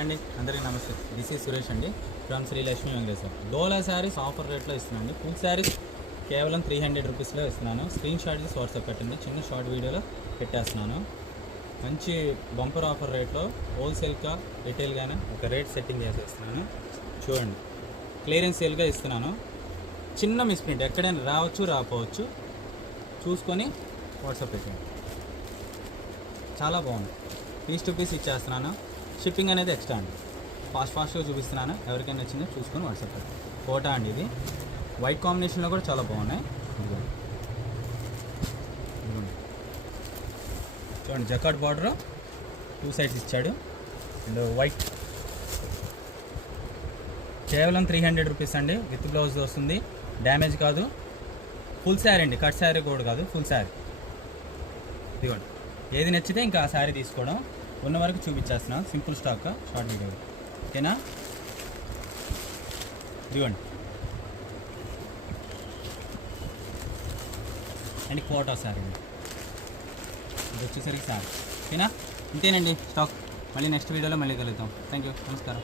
అండి, అందరికీ నమస్తే. దిస్ ఈజ్ సురేష్ అండి ఫ్రమ్ శ్రీ లక్ష్మీ వెంకటేశ్వర. డోలా శారీస్ ఆఫర్ రేట్లో ఇస్తున్నాను. ఫుల్ శారీస్ కేవలం 300 రూపీస్లో ఇస్తున్నాను. స్క్రీన్ షాట్ తీసి వాట్సాప్ పెట్టండి, చిన్న షార్ట్ వీడియోలో పెట్టేస్తున్నాను. మంచి బంపర్ ఆఫర్ రేట్లో హోల్సేల్గా రిటైల్గానే ఒక రేట్ సెట్టింగ్ చేసేస్తున్నాను. చూడండి, క్లియరెన్స్ సేల్గా ఇస్తున్నాను. చిన్న మిస్ప్రింట్ ఎక్కడైనా రావచ్చు రాకపోవచ్చు, చూసుకొని వాట్సాప్ పెట్టండి. చాలా బాగుంది. పీస్ టు పీస్ ఇచ్చేస్తున్నాను. షిప్పింగ్ అనేది ఎక్స్ట్రా అండి. ఫాస్ట్గా చూపిస్తున్నాను. ఎవరికైనా నచ్చిందో చూసుకొని వాట్సాప్ పెట్టండి. ఫోటో అండి, ఇది వైట్ కాంబినేషన్లో కూడా చాలా బాగున్నాయి. ఇదిగోండి చూడండి, జకాట్ బార్డర్ 2 సైడ్స్ ఇచ్చాడు అండ్ వైట్. కేవలం 300 రూపీస్ అండి. విత్ బ్లౌజ్ వస్తుంది, డ్యామేజ్ కాదు. ఫుల్ శారీ అండి, కట్ శారీ కూడా కాదు, ఫుల్ శారీ. ఇదిగోండి, ఏది నచ్చితే ఇంకా ఆ శారీ తీసుకోవడం. ఉన్న వరకు చూపించేస్తున్నాను. Simple stock, short video. ఓకేనా? ఇదిగోండి అండ్ కోటా శారీ, ఇది వచ్చేసరికి శారీ. ఓకేనా? ఇంతేనండి స్టాక్. మళ్ళీ నెక్స్ట్ వీడియోలో మళ్ళీ కలుద్దాం. థ్యాంక్ యూ, నమస్కారం.